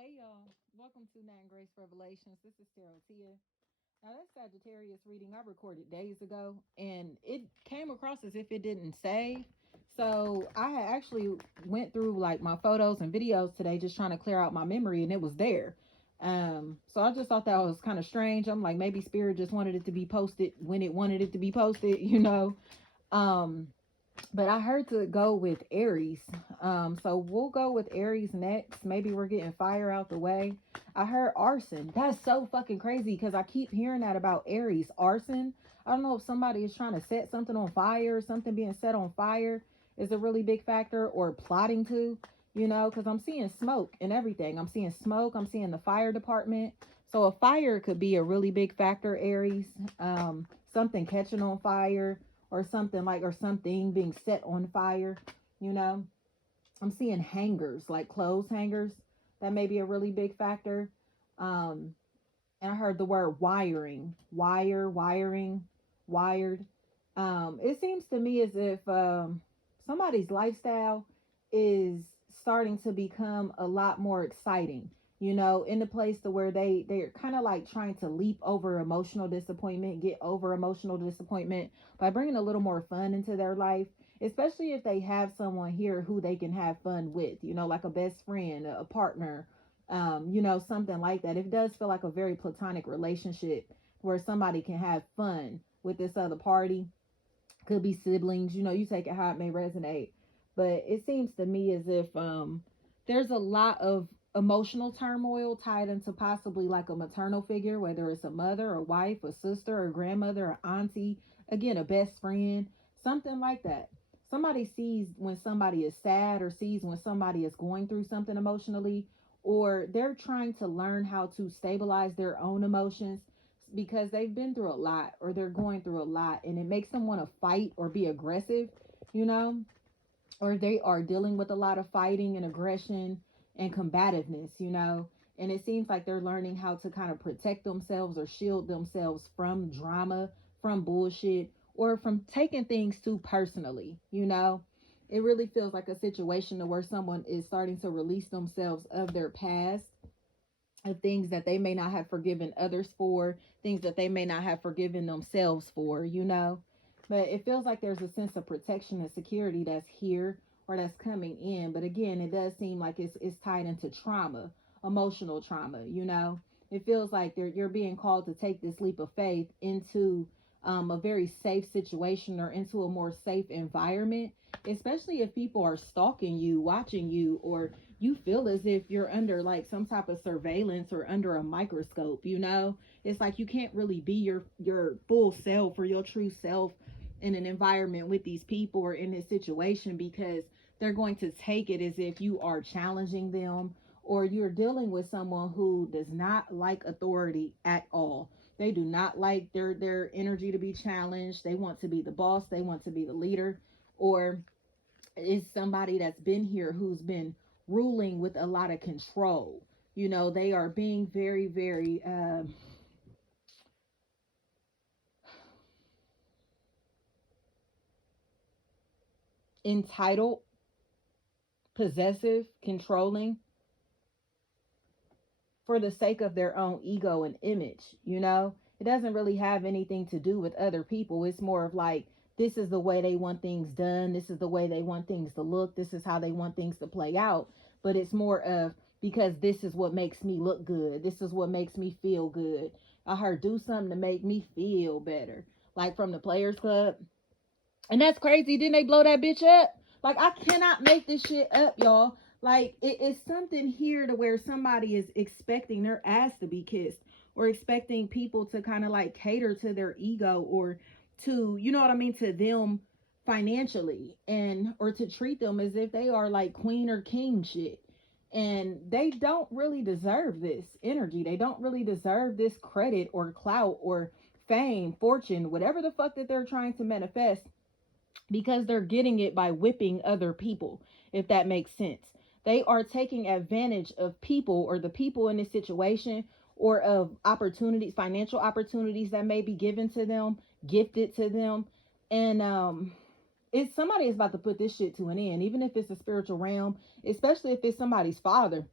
Hey y'all, welcome to Nat and Grace Revelations. This is Tarot Tia. Now that Sagittarius reading I recorded days ago, and it came across as if it didn't save. So I had actually went through like my photos and videos today, just trying to clear out my memory, and it was there. So I just thought that was kind of strange. I'm like, maybe Spirit just wanted it to be posted when it wanted it to be posted, you know. Um, but I heard to go with Aries. So we'll go with Aries next. Maybe we're getting fire out the way. I heard arson. That's so fucking crazy because I keep hearing that about Aries. Arson. I don't know if somebody is trying to set something on fire, something being set on fire is a really big factor, or plotting to, because I'm seeing smoke and everything. I'm seeing smoke. I'm seeing the fire department. So a fire could be a really big factor, Aries. Something catching on fire or something like, or something being set on fire, you know. I'm seeing hangers, like clothes hangers. That may be a really big factor. Um, and I heard the word wiring, wiring, wired. It seems to me as if somebody's lifestyle is starting to become a lot more exciting. In the place to where they're kind of like trying to leap over emotional disappointment, get over emotional disappointment by bringing a little more fun into their life. Especially if they have someone here who they can have fun with, like a best friend, a partner, something like that. It does feel like a very platonic relationship where somebody can have fun with this other party. Could be siblings, you take it how it may resonate. But it seems to me as if there's a lot of emotional turmoil tied into possibly like a maternal figure, whether it's a mother, a wife, a sister, a grandmother, or auntie, again, a best friend, something like that. Somebody sees when somebody is sad or sees when somebody is going through something emotionally, or they're trying to learn how to stabilize their own emotions because they've been through a lot or they're going through a lot, and it makes them want to fight or be aggressive, you know, or they are dealing with a lot of fighting and aggression and combativeness, and it seems like they're learning how to kind of protect themselves or shield themselves from drama, from bullshit, or from taking things too personally. It really feels like a situation where someone is starting to release themselves of their past, of things that they may not have forgiven others for, things that they may not have forgiven themselves for. But it feels like there's a sense of protection and security that's here or that's coming in. But again, it does seem like it's tied into trauma, emotional trauma. It feels like you're being called to take this leap of faith into a very safe situation or into a more safe environment, especially if people are stalking you, watching you, or you feel as if you're under like some type of surveillance or under a microscope. It's like you can't really be your full self or your true self in an environment with these people or in this situation, because they're going to take it as if you are challenging them, or you're dealing with someone who does not like authority at all. They do not like their energy to be challenged. They want to be the boss, they want to be the leader, or is somebody that's been here who's been ruling with a lot of control. They are being very, very entitled, possessive, controlling for the sake of their own ego and image. It doesn't really have anything to do with other people. It's more of like, this is the way they want things done, this is the way they want things to look, this is how they want things to play out. But it's more of, because this is what makes me look good, this is what makes me feel good. I heard do something to make me feel better, like from the Players Club. And that's crazy. Didn't they blow that bitch up? Like, I cannot make this shit up, y'all. Like, it is something here to where somebody is expecting their ass to be kissed, or expecting people to kind of like cater to their ego, or to, you know what I mean, to them financially, and or to treat them as if they are like queen or king shit. And they don't really deserve this energy. They don't really deserve this credit or clout or fame, fortune, whatever the fuck that they're trying to manifest, because they're getting it by whipping other people, if that makes sense. They are taking advantage of people, or the people in this situation, or of opportunities, financial opportunities that may be given to them, gifted to them. And it's somebody is about to put this shit to an end, even if it's a spiritual realm, especially if it's somebody's father.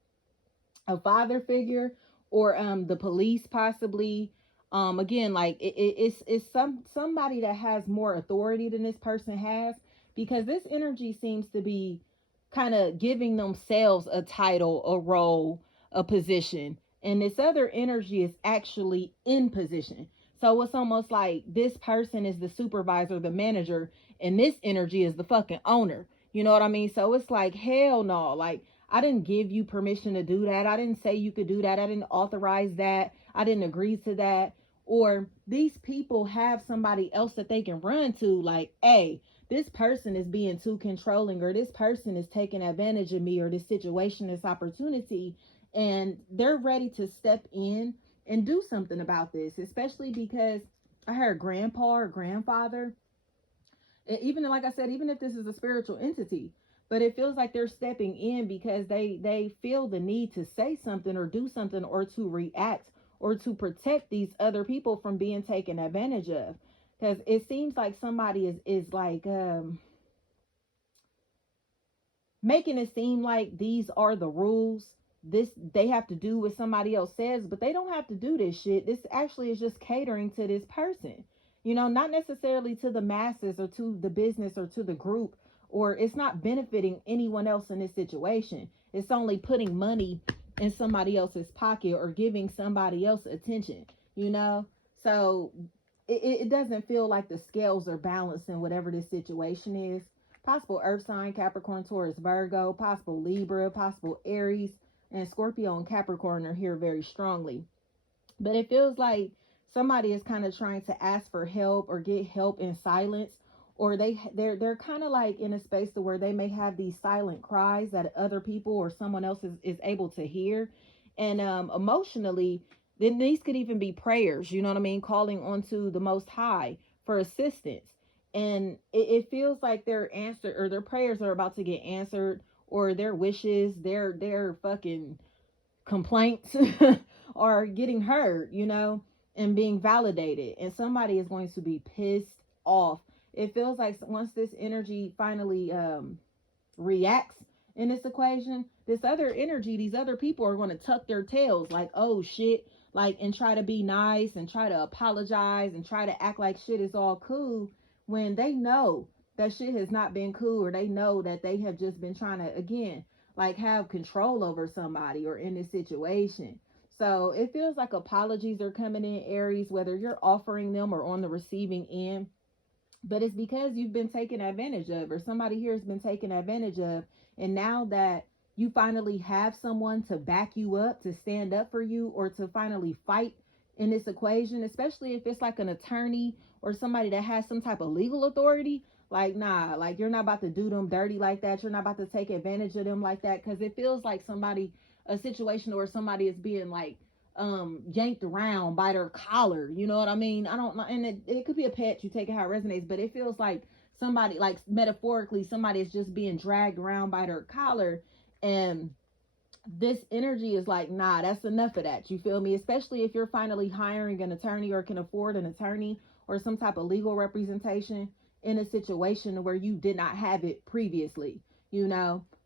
a father figure, or the police possibly. Again, like it's somebody that has more authority than this person has, because this energy seems to be kind of giving themselves a title, a role, a position, and this other energy is actually in position. So it's almost like this person is the supervisor, the manager, and this energy is the fucking owner. You know what I mean? So it's like, hell no. Like, I didn't give you permission to do that. I didn't say you could do that. I didn't authorize that. I didn't agree to that. Or these people have somebody else that they can run to, like, hey, this person is being too controlling, or this person is taking advantage of me, or this situation, this opportunity. And they're ready to step in and do something about this, especially because I heard grandpa or grandfather, even like I said, even if this is a spiritual entity, but it feels like they're stepping in because they feel the need to say something or do something, or to react, or to protect these other people from being taken advantage of. Because it seems like somebody is like making it seem like these are the rules. This, they have to do what somebody else says, but they don't have to do this shit. This actually is just catering to this person. Not necessarily to the masses, or to the business, or to the group, or it's not benefiting anyone else in this situation. It's only putting money in somebody else's pocket, or giving somebody else attention, you know? So it doesn't feel like the scales are balanced in whatever this situation is. Possible earth sign, Capricorn, Taurus, Virgo, possible Libra, possible Aries, and Scorpio and Capricorn are here very strongly. But it feels like somebody is kind of trying to ask for help, or get help in silence, or they're kind of like in a space to where they may have these silent cries that other people or someone else is able to hear. And emotionally, then these could even be prayers, you know what I mean, calling onto the Most High for assistance. And it feels like their answer, or their prayers are about to get answered, or their wishes, their fucking complaints are getting heard, and being validated. And somebody is going to be pissed off. It feels like once this energy finally reacts in this equation, this other energy, these other people are going to tuck their tails, like, oh shit, like, and try to be nice, and try to apologize, and try to act like shit is all cool, when they know that shit has not been cool, or they know that they have just been trying to, again, like, have control over somebody, or in this situation. So it feels like apologies are coming in, Aries, whether you're offering them or on the receiving end. But it's because you've been taken advantage of, or somebody here has been taken advantage of. And now that you finally have someone to back you up, to stand up for you, or to finally fight in this equation, especially if it's like an attorney or somebody that has some type of legal authority, like, nah, like, you're not about to do them dirty like that. You're not about to take advantage of them like that. Because it feels like a situation where somebody is being like yanked around by their collar, you know what I mean? I don't know, and it could be a pet, you take it how it resonates, but it feels like somebody, like, metaphorically, somebody is just being dragged around by their collar. And this energy is like, nah, that's enough of that, you feel me? Especially if you're finally hiring an attorney, or can afford an attorney, or some type of legal representation in a situation where you did not have it previously.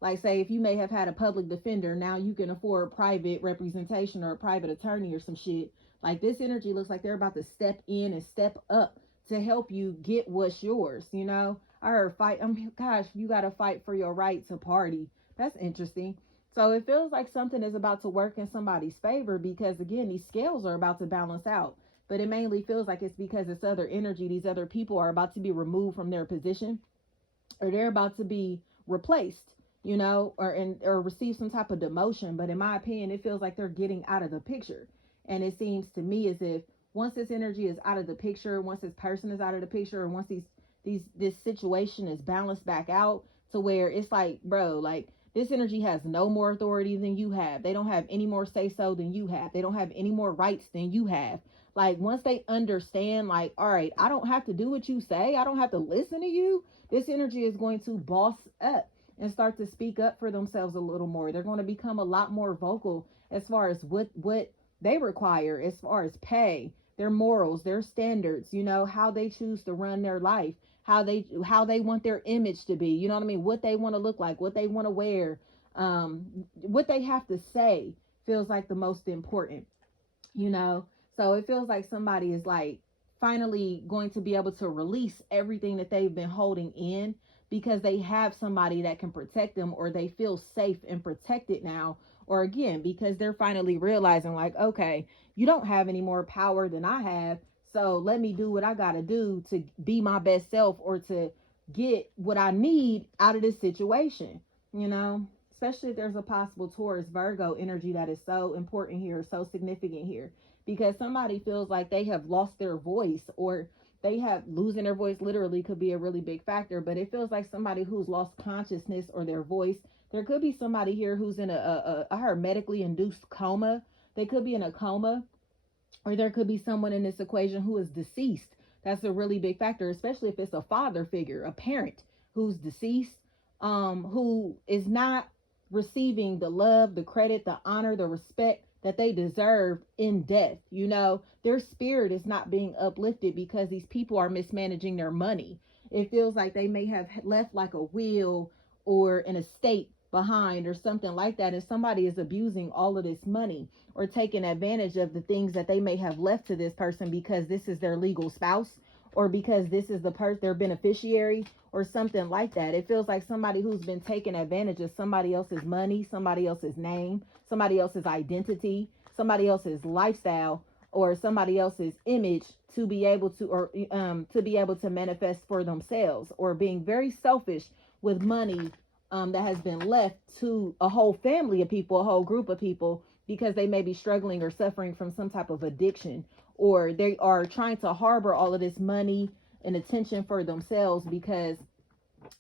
Like, say if you may have had a public defender, now you can afford private representation, or a private attorney, or some shit. Like, this energy looks like they're about to step in and step up to help you get what's yours. I heard fight, gosh, you gotta fight for your right to party. That's interesting. So it feels like something is about to work in somebody's favor, because again, these scales are about to balance out. But it mainly feels like it's because this other energy, these other people are about to be removed from their position, or they're about to be replaced, or receive some type of demotion. But in my opinion, it feels like they're getting out of the picture. And it seems to me as if once this energy is out of the picture, once this person is out of the picture, or once this situation is balanced back out, to where it's like, bro, like, this energy has no more authority than you have. They don't have any more say so than you have. They don't have any more rights than you have. Like, once they understand, like, all right, I don't have to do what you say, I don't have to listen to you, this energy is going to boss up and start to speak up for themselves a little more. They're going to become a lot more vocal as far as what they require, as far as pay, their morals, their standards, how they choose to run their life, how they want their image to be, you know what I mean, what they want to look like, what they want to wear, what they have to say feels like the most important, you know? So it feels like somebody is like finally going to be able to release everything that they've been holding in because they have somebody that can protect them, or they feel safe and protected now. Or again, because they're finally realizing, like, okay, you don't have any more power than I have. So let me do what I got to do to be my best self, or to get what I need out of this situation, you know? Especially if there's a possible Taurus Virgo energy that is so important here, so significant here, because somebody feels like they have lost their voice, or they have losing their voice literally could be a really big factor, but it feels like somebody who's lost consciousness or their voice. There could be somebody here who's in I heard medically induced coma. They could be in a coma, or there could be someone in this equation who is deceased. That's a really big factor, especially if it's a father figure, a parent who's deceased, who is not receiving the love, the credit, the honor, the respect that they deserve in death. You know, their spirit is not being uplifted because these people are mismanaging their money. It feels like they may have left like a will or an estate behind or something like that, and somebody is abusing all of this money or taking advantage of the things that they may have left to this person because this is their legal spouse, or because this is their beneficiary, or something like that. It feels like somebody who's been taking advantage of somebody else's money, somebody else's name, somebody else's identity, somebody else's lifestyle, or somebody else's image to be able to, or to be able to manifest for themselves, or being very selfish with money that has been left to a whole family of people, a whole group of people, because they may be struggling or suffering from some type of addiction, or they are trying to harbor all of this money and attention for themselves because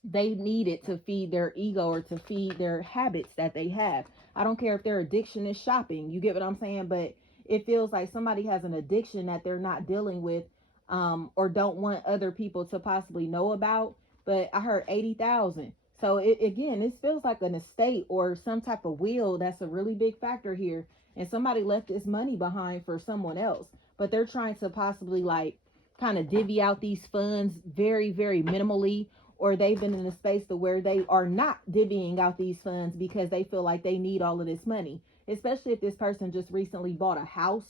they need it to feed their ego or to feed their habits that they have. I don't care if their addiction is shopping. You get what I'm saying? But it feels like somebody has an addiction that they're not dealing with, or don't want other people to possibly know about. But I heard 80,000. So again, this feels like an estate or some type of will that's a really big factor here. And somebody left this money behind for someone else, but they're trying to possibly like kind of divvy out these funds very, very minimally, or they've been in a space to where they are not divvying out these funds because they feel like they need all of this money, especially if this person just recently bought a house,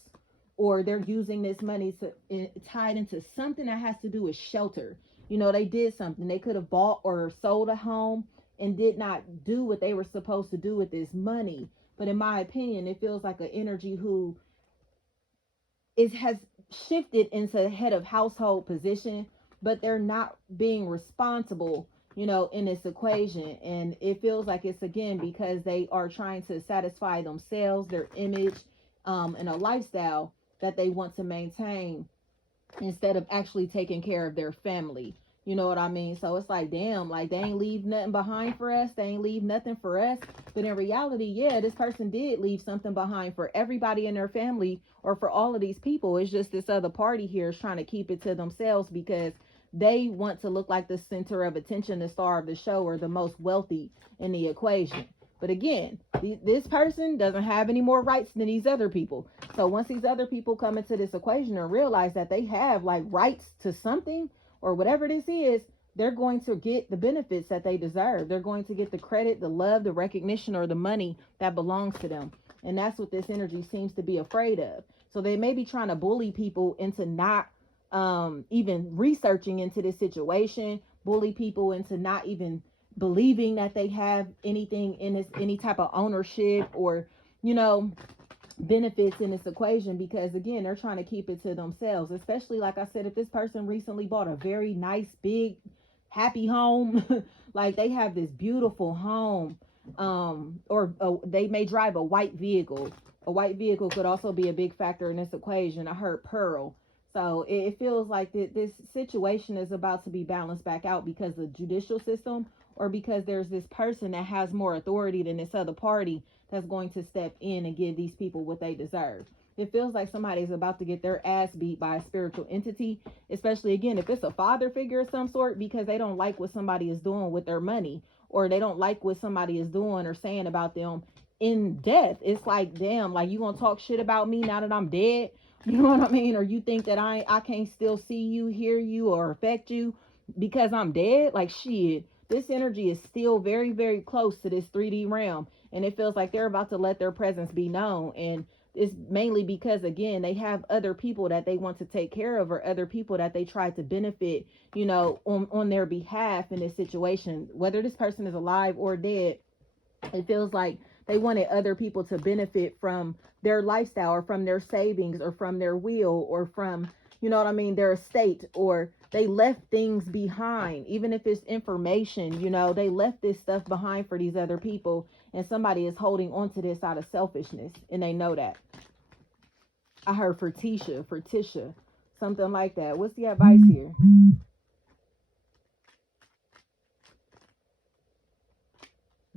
or they're using this money to tie it into something that has to do with shelter. You know, they did something. They could have bought or sold a home and did not do what they were supposed to do with this money. But in my opinion, it feels like an energy who has shifted into the head of household position, but they're not being responsible, you know, in this equation. And it feels like it's again because they are trying to satisfy themselves, their image, and a lifestyle that they want to maintain, instead of actually taking care of their family. You know what I mean? So it's like, damn, like they ain't leave nothing behind for us. They ain't leave nothing for us. But in reality, yeah, this person did leave something behind for everybody in their family, or for all of these people. It's just this other party here is trying to keep it to themselves because they want to look like the center of attention, the star of the show, or the most wealthy in the equation. But again, this person doesn't have any more rights than these other people. So once these other people come into this equation and realize that they have like rights to something or whatever this is, they're going to get the benefits that they deserve. They're going to get the credit, the love, the recognition, or the money that belongs to them. And that's what this energy seems to be afraid of. So they may be trying to bully people into not even researching into this situation, bully people into not even believing that they have anything in this, any type of ownership or, you know, benefits in this equation, because again, they're trying to keep it to themselves. Especially, like I said, if this person recently bought a very nice, big, happy home, like they have this beautiful home, or they may drive a white vehicle. A white vehicle could also be a big factor in this equation. I heard pearl. So it feels like this situation is about to be balanced back out because the judicial system, or because there's this person that has more authority than this other party that's going to step in and give these people what they deserve. It feels like somebody's about to get their ass beat by a spiritual entity, especially again, if it's a father figure of some sort, because they don't like what somebody is doing with their money, or they don't like what somebody is doing or saying about them in death. It's like, damn, like you gonna talk shit about me now that I'm dead? You know what I mean? Or you think that I can't still see you, hear you, or affect you because I'm dead? Like shit, this energy is still very, very close to this 3D realm. and it feels like they're about to let their presence be known. And it's mainly because, again, they have other people that they want to take care of, or other people that they try to benefit, on their behalf in this situation, whether this person is alive or dead. It feels like they wanted other people to benefit from their lifestyle, or from their savings, or from their will, or from, their estate, or they left things behind, even if it's information. They left this stuff behind for these other people, and somebody is holding on to this out of selfishness, and they know that. I heard for Tisha, something like that. What's the advice here?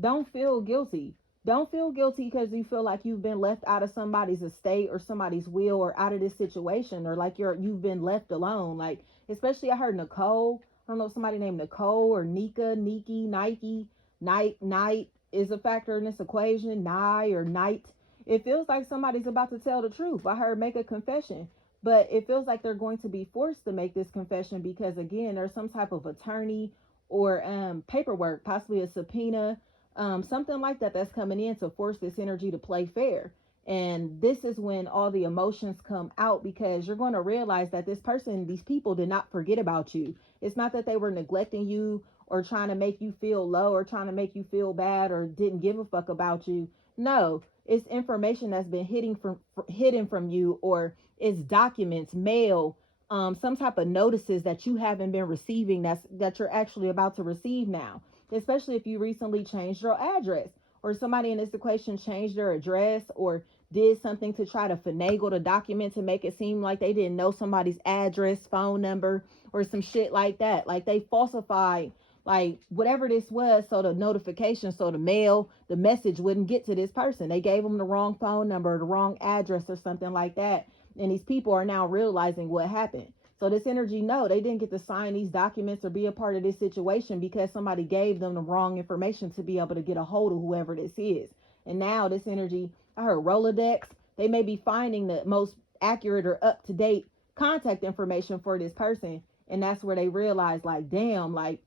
Don't feel guilty. Don't feel guilty because you feel like you've been left out of somebody's estate, or somebody's will, or out of this situation, or like you've been left alone. Like, especially I heard Nicole. I don't know if somebody named Nicole or Nika, Nikki, Nike, Night is a factor in this equation. Nye or Night. It feels like somebody's about to tell the truth. I heard make a confession. But it feels like they're going to be forced to make this confession because, again, there's some type of attorney or paperwork, possibly a subpoena, something like that, that's coming in to force this energy to play fair. And this is when all the emotions come out, because you're going to realize that these people did not forget about you. It's not that they were neglecting you, or trying to make you feel low, or trying to make you feel bad, or didn't give a fuck about you. No, it's information that's been hidden from you, or it's documents, mail, some type of notices that you haven't been receiving, that you're actually about to receive now. Especially if you recently changed your address, or somebody in this equation changed their address, or did something to try to finagle the document to make it seem like they didn't know somebody's address, phone number, or some shit like that. Like, they falsified, like, whatever this was, so the notification, so the message wouldn't get to this person. They gave them the wrong phone number, the wrong address, or something like that. And these people are now realizing what happened. So this energy, no, they didn't get to sign these documents or be a part of this situation because somebody gave them the wrong information to be able to get a hold of whoever this is. And now this energy, I heard Rolodex, they may be finding the most accurate or up-to-date contact information for this person. And that's where they realize, like, damn, like,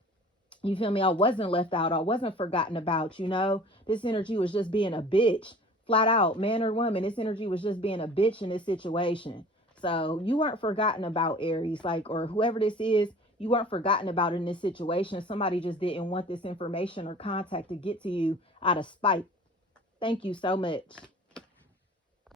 you feel me? I wasn't left out. I wasn't forgotten about, This energy was just being a bitch. Flat out, man or woman, this energy was just being a bitch in this situation. So you weren't forgotten about, Aries, like, or whoever this is, you weren't forgotten about in this situation. Somebody just didn't want this information or contact to get to you out of spite. Thank you so much.